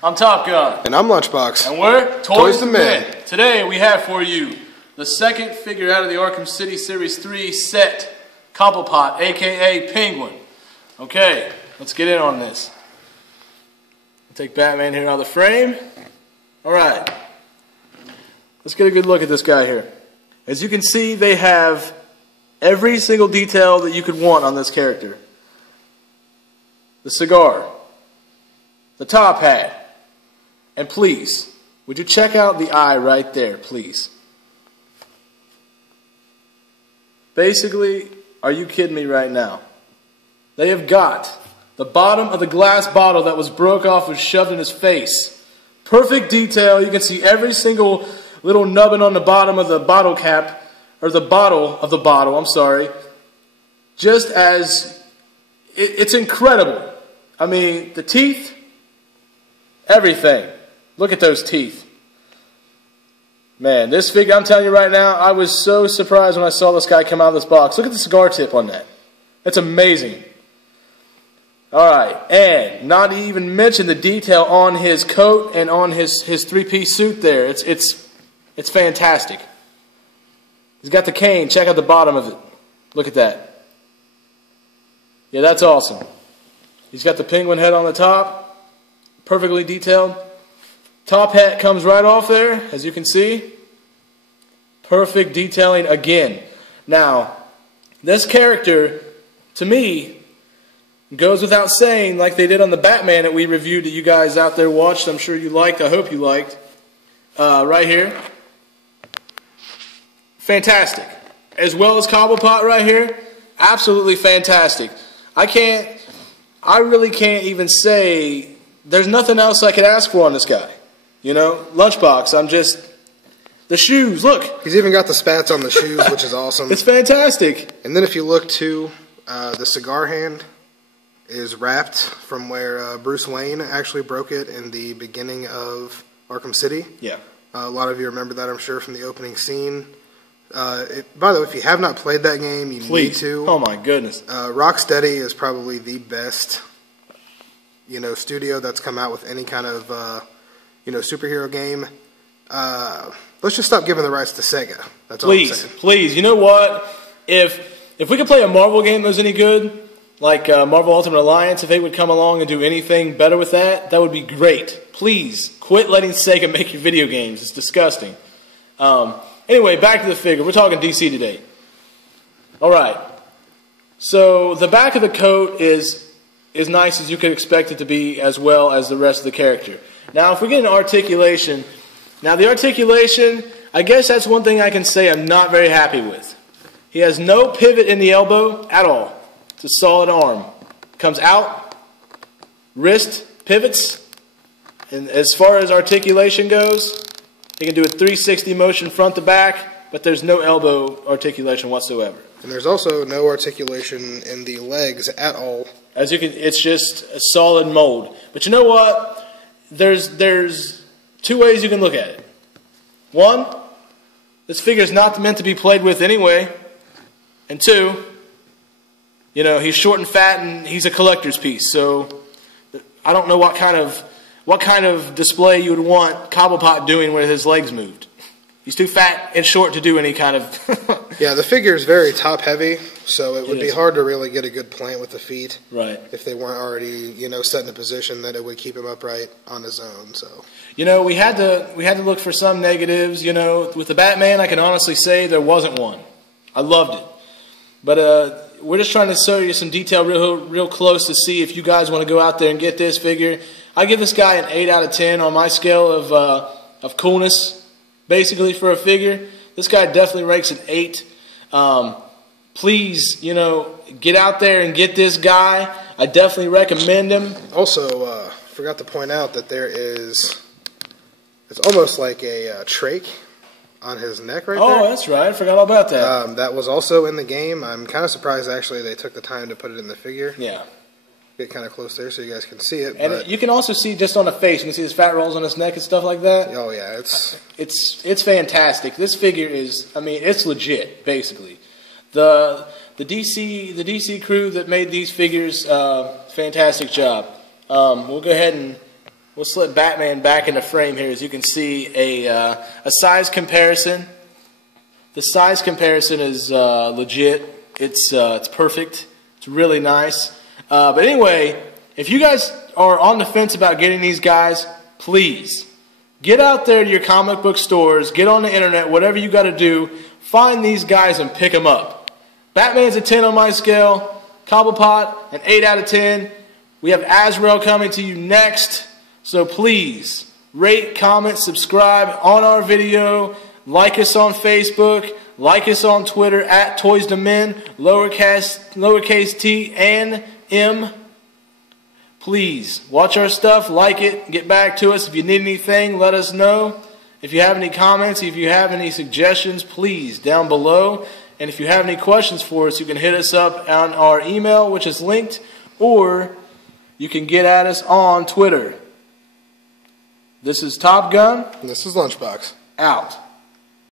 I'm Top Gun. And I'm Lunchbox. And we're toyz2men. Today we have for you the second figure out of the Arkham City Series 3 set, Cobblepot, a.k.a. Penguin. Okay, let's get in on this. Take Batman here out of the frame. Alright. Let's get a good look at this guy here. As you can see, they have every single detail that you could want on this character. The cigar. The top hat. And please, would you check out the eye right there, please? Basically, are you kidding me right now? They have got the bottom of the glass bottle that was broke off was shoved in his face. Perfect detail. You can see every single little nubbin on the bottom of the bottle cap, or the bottle of the bottle, I'm sorry. Just as, it's incredible. I mean, the teeth, everything. Look at those teeth. Man, this figure, I'm telling you right now, I was so surprised when I saw this guy come out of this box. Look at the cigar tip on that. That's amazing. Alright, and not to even mention the detail on his coat and on his three-piece suit there. It's fantastic. He's got the cane. Check out the bottom of it. Look at that. Yeah, that's awesome. He's got the penguin head on the top. Perfectly detailed. Top hat comes right off there, as you can see. Perfect detailing again. Now, this character, to me, goes without saying, like they did on the Batman that we reviewed that you guys out there watched. I'm sure you liked. I hope you liked. Right here. Fantastic. As well as Cobblepot right here. Absolutely fantastic. I really can't even say, there's nothing else I could ask for on this guy. You know, Lunchbox, the shoes, look. He's even got the spats on the shoes, which is awesome. It's fantastic. And then if you look to the cigar hand is wrapped from where Bruce Wayne actually broke it in the beginning of Arkham City. Yeah. A lot of you remember that, I'm sure, from the opening scene. By the way, if you have not played that game, you need to. Oh my goodness. Rocksteady is probably the best, studio that's come out with any kind of, superhero game. Let's just stop giving the rights to Sega. That's all I'm saying. Please. You know what? If we could play a Marvel game that was any good, like Marvel Ultimate Alliance, if they would come along and do anything better with that, that would be great. Please, quit letting Sega make your video games. It's disgusting. Anyway, back to the figure. We're talking DC today. Alright. So, the back of the coat is as nice as you could expect it to be, as well as the rest of the character. Now, if we get into articulation, the articulation, I guess that's one thing I can say I'm not very happy with. He has no pivot in the elbow at all. It's a solid arm. Comes out, wrist pivots, and as far as articulation goes, he can do a 360 motion front to back, but there's no elbow articulation whatsoever. And there's also no articulation in the legs at all. As you can, it's just a solid mold. But you know what? There's two ways you can look at it. One, this figure is not meant to be played with anyway. And two, he's short and fat and he's a collector's piece. So I don't know what kind of display you would want Cobblepot doing with his legs moved. He's too fat and short to do any kind of... Yeah, the figure is very top-heavy, so it would be hard to really get a good plant with the feet. Right. If they weren't already, set in a position that it would keep him upright on his own. So. We had to look for some negatives. With the Batman, I can honestly say there wasn't one. I loved it. But we're just trying to show you some detail real close to see if you guys want to go out there and get this figure. I give this guy an 8 out of 10 on my scale of coolness, basically, for a figure. This guy definitely ranks an 8. Please, get out there and get this guy. I definitely recommend him. Also, forgot to point out that it's almost like a trach on his neck right there. Oh, that's right. I forgot all about that. That was also in the game. I'm kind of surprised, actually, they took the time to put it in the figure. Yeah. Get kind of close there so you guys can see it. And you can also see just on the face, you can see his fat rolls on his neck and stuff like that. Oh yeah, it's fantastic. This figure is, it's legit, basically. The DC crew that made these figures, fantastic job. We'll go ahead and we'll slip Batman back into frame here. As you can see, a size comparison. The size comparison is legit. It's perfect. It's really nice. But anyway, if you guys are on the fence about getting these guys, please get out there to your comic book stores, get on the internet, whatever you got to do, find these guys and pick them up. Batman's a 10 on my scale, Cobblepot an 8 out of 10. We have Azrael coming to you next, so please rate, comment, subscribe on our video, like us on Facebook, like us on Twitter at toyz2men, lowercase t and m. Please watch our stuff, like it, get back to us. If you need anything, let us know. If you have any comments, if you have any suggestions, please, down below. And if you have any questions for us, you can hit us up on our email, which is linked, or you can get at us on Twitter. This is Top Gun. And this is Lunchbox. Out.